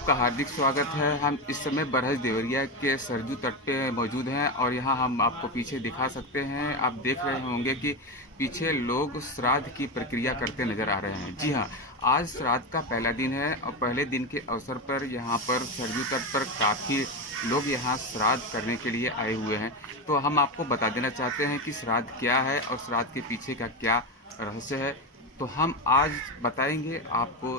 आपका हार्दिक स्वागत है। हम इस समय बरहज देवरिया के सरजू तट पे मौजूद हैं और यहाँ हम आपको पीछे दिखा सकते हैं। आप देख रहे होंगे कि पीछे लोग श्राद्ध की प्रक्रिया करते नजर आ रहे हैं। जी हाँ, आज श्राद्ध का पहला दिन है और पहले दिन के अवसर पर यहाँ पर सरजू तट पर काफ़ी लोग यहाँ श्राद्ध करने के लिए आए हुए हैं। तो हम आपको बता देना चाहते हैं कि श्राद्ध क्या है और श्राद्ध के पीछे का क्या रहस्य है। तो हम आज बताएंगे आपको,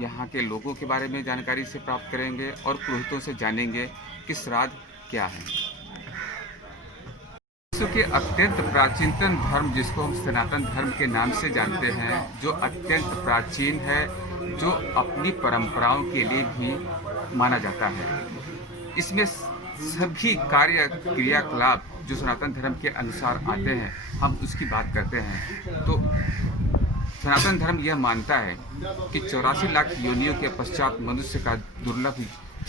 यहाँ के लोगों के बारे में जानकारी से प्राप्त करेंगे और पुरोहितों से जानेंगे कि श्राद्ध क्या है। विश्व के अत्यंत प्राचीनतम धर्म, जिसको हम सनातन धर्म के नाम से जानते हैं, जो अत्यंत प्राचीन है, जो अपनी परंपराओं के लिए भी माना जाता है। इसमें सभी कार्य क्रियाकलाप जो सनातन धर्म के अनुसार आते हैं, हम उसकी बात करते हैं। तो सनातन धर्म यह मानता है कि 84 लाख योनियों के पश्चात मनुष्य का दुर्लभ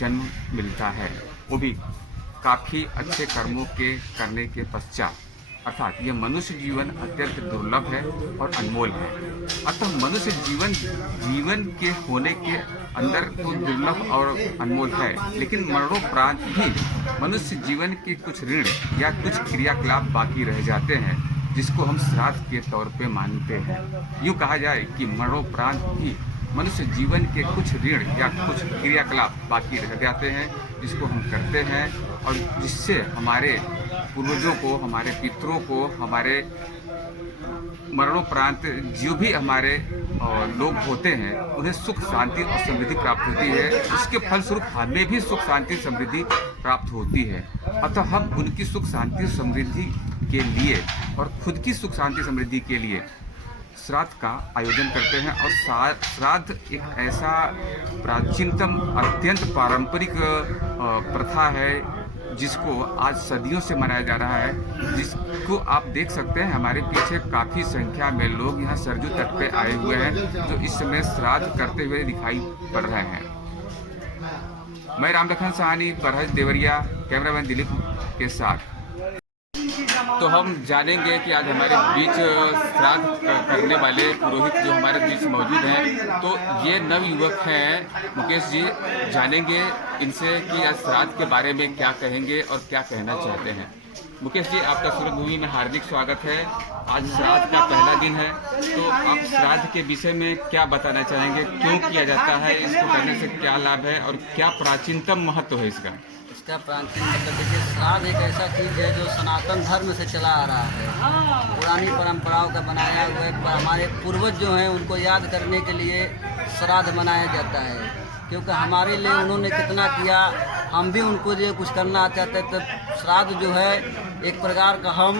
जन्म मिलता है, वो भी काफ़ी अच्छे कर्मों के करने के पश्चात। अर्थात यह मनुष्य जीवन अत्यंत दुर्लभ है और अनमोल है। अतः मनुष्य जीवन के होने के अंदर तो दुर्लभ और अनमोल है, लेकिन मरणोपरांत भी मनुष्य जीवन के कुछ ऋण या कुछ क्रियाकलाप बाकी रह जाते हैं, जिसको हम श्राद्ध के तौर पे मानते हैं। यूँ कहा जाए कि मरणोपरांत भी मनुष्य जीवन के कुछ ऋण या कुछ क्रियाकलाप बाकी रह जाते हैं, जिसको हम करते हैं और जिससे हमारे पूर्वजों को, हमारे पितरों को, हमारे मरणोपरांत जो भी हमारे लोग होते हैं, उन्हें सुख शांति और समृद्धि प्राप्त होती है। उसके फलस्वरूप हमें भी सुख शांति समृद्धि प्राप्त होती है। अतः हम उनकी सुख शांति समृद्धि के लिए और खुद की सुख शांति समृद्धि के लिए श्राद्ध का आयोजन करते हैं। और श्राद्ध एक ऐसा प्राचीनतम अत्यंत पारंपरिक प्रथा है, जिसको आज सदियों से मनाया जा रहा है। जिसको आप देख सकते हैं, हमारे पीछे काफ़ी संख्या में लोग यहाँ सरजू तट पे आए हुए हैं, जो इस समय श्राद्ध करते हुए दिखाई पड़ रहे हैं। मैं रामलखन सहानी, बरहज देवरिया, कैमरामैन दिलीप के साथ। तो हम जानेंगे कि आज हमारे बीच श्राद्ध करने वाले पुरोहित जो हमारे बीच मौजूद हैं, तो ये नवयुवक हैं मुकेश जी। जानेंगे इनसे कि आज श्राद्ध के बारे में क्या कहेंगे और क्या कहना चाहते हैं। मुकेश जी, आपका सूरजभूमि में हार्दिक स्वागत है। आज श्राद्ध का पहला दिन है, तो आप श्राद्ध के विषय में क्या बताना चाहेंगे? क्यों किया जाता है, इसको करने से क्या लाभ है और क्या प्राचीनतम महत्व है इसका? इसका प्राचीन मतलब देखिए, श्राद्ध एक ऐसा चीज़ है जो सनातन धर्म से चला आ रहा है, पुरानी परंपराओं का बनाया हुआ है। हमारे पूर्वज जो हैं, उनको याद करने के लिए श्राद्ध मनाया जाता है, क्योंकि हमारे लिए उन्होंने कितना किया, हम भी उनको जो कुछ करना चाहते हैं। तो श्राद्ध जो है एक प्रकार का हम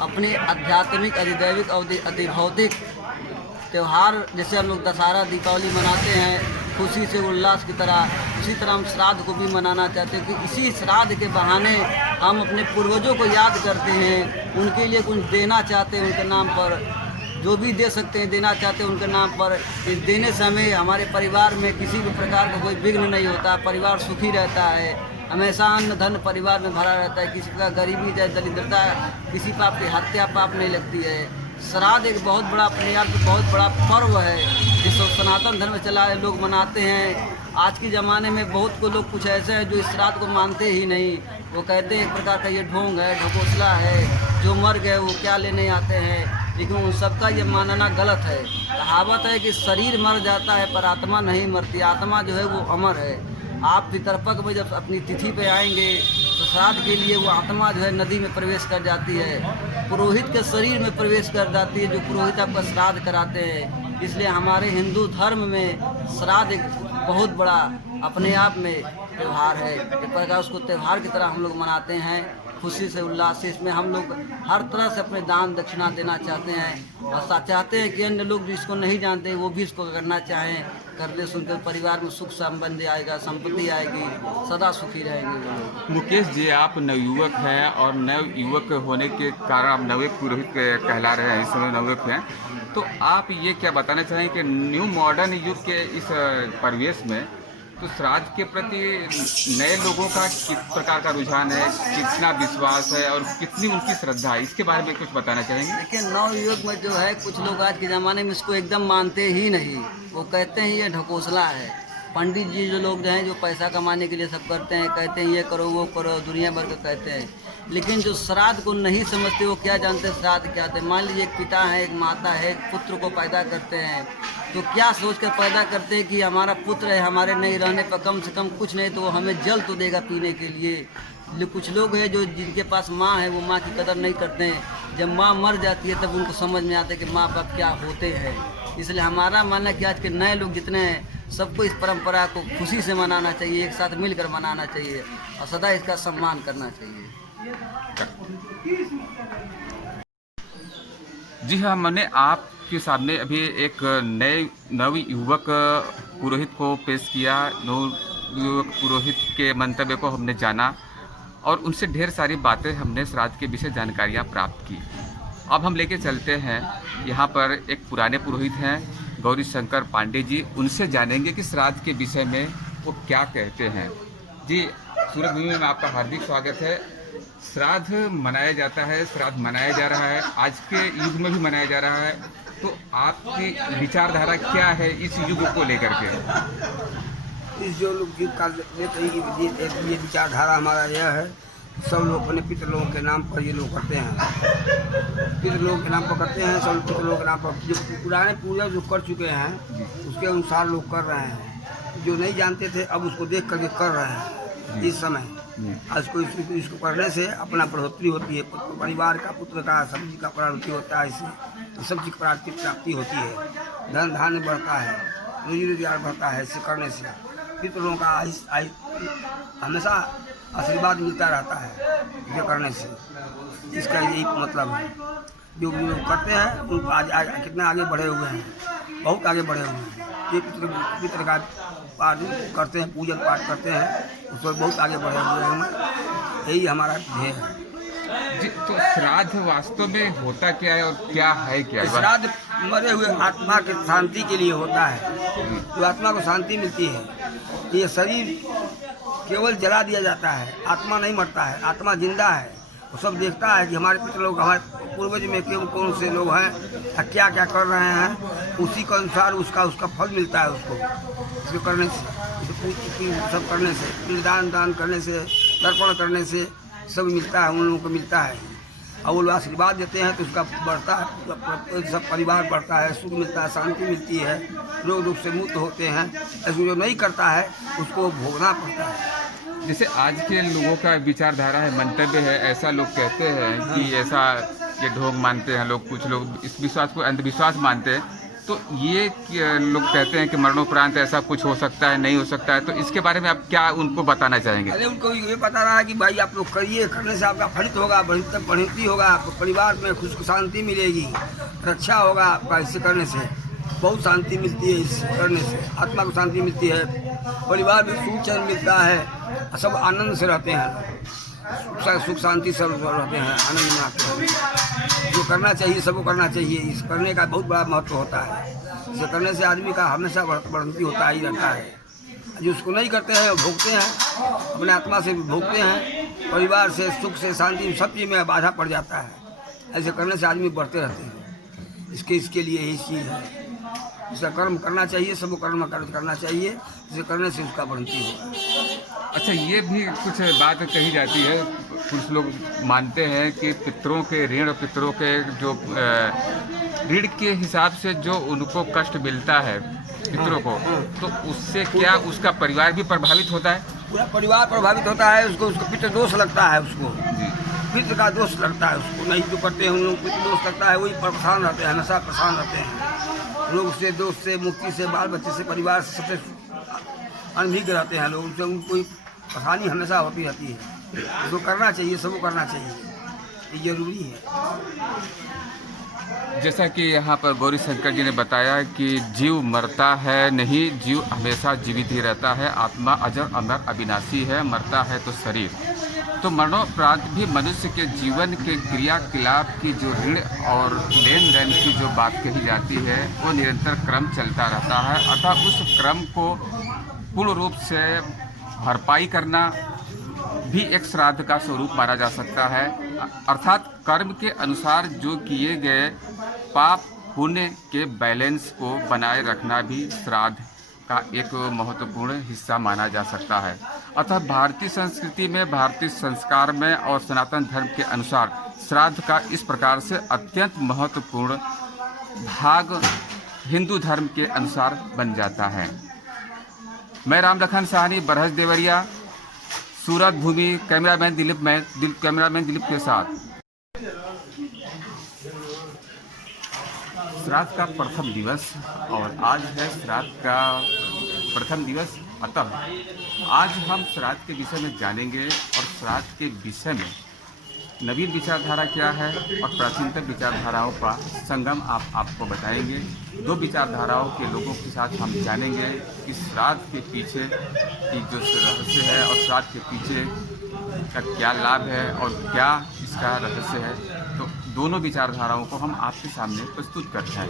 अपने आध्यात्मिक, अधिदैविक और अधिभौतिक त्यौहार, जैसे हम लोग दशहरा दीपावली मनाते हैं खुशी से उल्लास की तरह, उसी तरह हम श्राद्ध को भी मनाना चाहते हैं कि इसी श्राद्ध के बहाने हम अपने पूर्वजों को याद करते हैं, उनके लिए कुछ देना चाहते हैं, उनके नाम पर जो भी दे सकते हैं देना चाहते हैं उनके नाम पर। देने समय हमारे परिवार में किसी भी प्रकार का कोई विघ्न नहीं होता, परिवार सुखी रहता है, हमेशा अन्न धन परिवार में भरा रहता है, किसी का गरीबी या दरिद्रता, किसी पाप की हत्या पाप नहीं लगती है। श्राद्ध एक बहुत बड़ा, अपने आप में बहुत बड़ा पर्व है, जिसको सनातन धर्म चला है, लोग मनाते हैं। आज के ज़माने में बहुत को लोग कुछ ऐसे हैं जो इस श्राद्ध को मानते ही नहीं। वो कहते हैं एक प्रकार का ये ढोंग है, ढकोसला है, जो मर गए वो क्या लेने आते हैं। लेकिन उन सबका ये मानना गलत है। कहावत है कि शरीर मर जाता है पर आत्मा नहीं मरती, आत्मा जो है वो अमर है। आप पितरपक्ष में जब अपनी तिथि पे आएंगे तो श्राद्ध के लिए वो आत्मा जो है नदी में प्रवेश कर जाती है, पुरोहित के शरीर में प्रवेश कर जाती है, जो पुरोहित आपका श्राद्ध कराते हैं। इसलिए हमारे हिंदू धर्म में श्राद्ध एक बहुत बड़ा अपने आप में त्यौहार है। एक प्रकार उसको त्यौहार की तरह हम लोग मनाते हैं, खुशी से उल्लास से। इसमें हम लोग हर तरह से अपने दान दक्षिणा देना चाहते हैं और चाहते हैं कि अन्य लोग जिसको नहीं जानते वो भी इसको करना चाहें। करने से उनके परिवार में सुख संबंध आएगा, संपत्ति आएगी, सदा सुखी रहेंगे वो लोग। मुकेश जी, आप नवयुवक हैं और नवयुवक होने के कारण आप नवे पुरोहित कहला रहे हैं, इस समय नवयुवक हैं। तो आप ये क्या बताना चाहेंगे कि न्यू मॉडर्न युग के इस परिवेश में तो श्राद्ध के प्रति नए लोगों का किस प्रकार का रुझान है, कितना विश्वास है और कितनी उनकी श्रद्धा है, इसके बारे में कुछ बताना चाहेंगे? देखिए, नवयुग में जो है कुछ लोग आज के ज़माने में इसको एकदम मानते ही नहीं। वो कहते हैं ये ढकोसला है, पंडित जी जो लोग हैं जो पैसा कमाने के लिए सब करते हैं, कहते हैं ये करो वो करो, दुनिया भर का कहते हैं, लेकिन जो श्राद्ध को नहीं समझते वो क्या जानते हैं श्राद्ध क्या होते हैं। मान लीजिए एक पिता है, एक माता है, एक पुत्र को पैदा करते हैं, तो क्या सोच कर पैदा करते हैं कि हमारा पुत्र है, हमारे नहीं रहने पर कम से कम कुछ नहीं तो वो हमें जल तो देगा पीने के लिए। लेकिन कुछ लोग हैं जो जिनके पास माँ है वो माँ की कदर नहीं करते हैं। जब माँ मर जाती है तब उनको समझ में आता है कि माँ बाप क्या होते हैं। इसलिए हमारा मानना है कि आज के नए लोग जितने हैं सबको इस परंपरा को खुशी से मनाना चाहिए, एक साथ मिलकर मनाना चाहिए और सदा इसका सम्मान करना चाहिए। जी हाँ, मैंने आपके सामने अभी एक नव युवक पुरोहित को पेश किया। नव युवक पुरोहित के मंतव्य को हमने जाना और उनसे ढेर सारी बातें हमने श्राद्ध के विषय जानकारियाँ प्राप्त की। अब हम लेके चलते हैं यहाँ पर एक पुराने पुरोहित हैं गौरी शंकर पांडे जी, उनसे जानेंगे कि श्राद्ध के विषय में वो क्या कहते हैं। जी, सूरजभूमि में आपका हार्दिक स्वागत है। श्राद्ध मनाया जाता है, श्राद्ध मनाया जा रहा है, आज के युग में भी मनाया जा रहा है, तो आपकी विचारधारा क्या है इस युग को लेकर के? इस जो लोग का ये विचारधारा हमारा यह है, सब लोग अपने पितृ लोगों के नाम पर ये लोग करते हैं, पितृ लोगों के नाम पर करते हैं। सब पितृ लोगों के नाम पर जो पुराने पूर्वज जो कर चुके हैं उसके अनुसार लोग कर रहे हैं। जो नहीं जानते थे अब उसको देख करके कर रहे हैं इस समय। आज को इसको करने से अपना बढ़ोतरी होती है, परिवार का, पुत्र का, सब्जी का प्राप्ति होता है, इससे सब चीज प्राप्ति होती है, धन धान्य बढ़ता है, रोजी रोजगार बढ़ता है। इसे करने से पितरों का हमेशा आशीर्वाद मिलता रहता है। ये करने से इसका यही मतलब है। जो लोग करते हैं उनको आज कितने आगे बढ़े हुए हैं, बहुत आगे बढ़े हुए हैं। ये पितर का पाठ करते हैं, पूजन पाठ करते हैं, उस पर बहुत आगे बढ़े हुए हैं। यही हमारा ध्येय है। जी, तो श्राद्ध वास्तव में होता क्या है और क्या है क्या? श्राद्ध मरे हुए आत्मा की शांति के लिए होता है। जो आत्मा को शांति मिलती है, ये शरीर केवल जला दिया जाता है, आत्मा नहीं मरता है, आत्मा जिंदा है। वो सब देखता है कि हमारे पितृ लोग, हमारे पूर्वज में कौन से लोग हैं, क्या क्या कर रहे हैं, उसी के अनुसार उसका फल मिलता है उसको। इसको करने से, सब करने से, दान करने से, तर्पण करने से सब मिलता है, उन लोगों को मिलता है। और वो लोग आशीर्वाद देते हैं तो उसका बढ़ता है, सब परिवार बढ़ता है, सुख मिलता है, शांति मिलती है, रोग दुख से मुक्त होते हैं। ऐसे जो नहीं करता है उसको भोगना पड़ता है। जैसे आज के लोगों का विचारधारा है, मंतव्य है, ऐसा लोग कहते हैं कि ऐसा ये ढोंग मानते हैं लोग, कुछ लोग इस विश्वास को अंधविश्वास मानते हैं, तो ये लोग कहते हैं कि मरणोपरांत ऐसा कुछ हो सकता है, नहीं हो सकता है, तो इसके बारे में आप क्या उनको बताना चाहेंगे? अरे उनको ये बता रहा है कि भाई आप लोग करिए, करने से आपका फलित होगा, बढ़ोतरी होगा, परिवार में खुश शांति मिलेगी, रक्षा होगा आपका। इससे करने से बहुत शांति मिलती है, इस करने से आत्मा को शांति मिलती है, परिवार में सुख चैन मिलता है, सब आनंद से रहते हैं, सुख शांति सब रहते हैं, आनंद में आते हैं। जो करना चाहिए सबको करना चाहिए, इस करने का बहुत बड़ा महत्व होता है। इसे करने से आदमी का हमेशा बढ़ोतरी होता ही रहता है। जो उसको नहीं करते हैं भोगते हैं, अपने आत्मा से भोगते हैं, परिवार से, सुख से, शांति सब चीज़ में बाधा पड़ जाता है। ऐसे करने से आदमी बढ़ते रहते हैं। इसके लिए यही चीज़ है, इसका कर्म करना चाहिए, सबको कर्म करना चाहिए, इसे करने से उसका बढ़ोतरी होगा। अच्छा, ये भी कुछ बात कही जाती है, कुछ लोग मानते हैं कि पितरों के ऋण और पितरों के जो ऋण के हिसाब से जो उनको कष्ट मिलता है पितरों को, तो उससे क्या उसका परिवार भी प्रभावित होता है? पूरा परिवार प्रभावित होता है। उसको पितृ दोष लगता है, उसको पितृ का दोष लगता है, उसको नहीं जो करते हैं उन लोग पितृ दोष लगता है, वही परेशान रहते हैं, हमेशा परेशान रहते हैं लोग। से दोष से, मुक्ति से, बाल बच्चे से, परिवार से सबसे अनभिज्ञ रहते हैं लोग, उनसे उनको परेशानी हमेशा होती रहती है। उसको करना चाहिए, सबको करना चाहिए, ये जरूरी है। जैसा कि यहाँ पर गौरी शंकर जी ने बताया कि जीव मरता है नहीं, जीव हमेशा जीवित ही रहता है, आत्मा अजर अमर अविनाशी है, मरता है तो शरीर। तो मरणोपरांत भी मनुष्य के जीवन के क्रियाकलाप की जो ऋण और लेन देन की जो बात कही जाती है वो निरंतर क्रम चलता रहता है, अतः उस क्रम को पूर्ण रूप से भरपाई करना भी एक श्राद्ध का स्वरूप माना जा सकता है। अर्थात कर्म के अनुसार जो किए गए पाप पुण्य के बैलेंस को बनाए रखना भी श्राद्ध का एक महत्वपूर्ण हिस्सा माना जा सकता है। अतः भारतीय संस्कृति में, भारतीय संस्कार में और सनातन धर्म के अनुसार श्राद्ध का इस प्रकार से अत्यंत महत्वपूर्ण भाग हिंदू धर्म के अनुसार बन जाता है। मैं राम लखन साहनी, बरहज देवरिया, सूरत भूमि, कैमरामैन दिलीप के साथ। श्राद्ध का प्रथम दिवस और आज है श्राद्ध का प्रथम दिवस। अतः आज हम श्राद्ध के विषय में जानेंगे और श्राद्ध के विषय में नवीन विचारधारा क्या है और प्राचीनतम विचारधाराओं का संगम आपको बताएंगे। दो विचारधाराओं के लोगों के साथ हम जानेंगे कि श्राद्ध के पीछे की जो रहस्य है और श्राद्ध के पीछे का क्या लाभ है और क्या इसका रहस्य है। तो दोनों विचारधाराओं को हम आपके सामने प्रस्तुत करते हैं।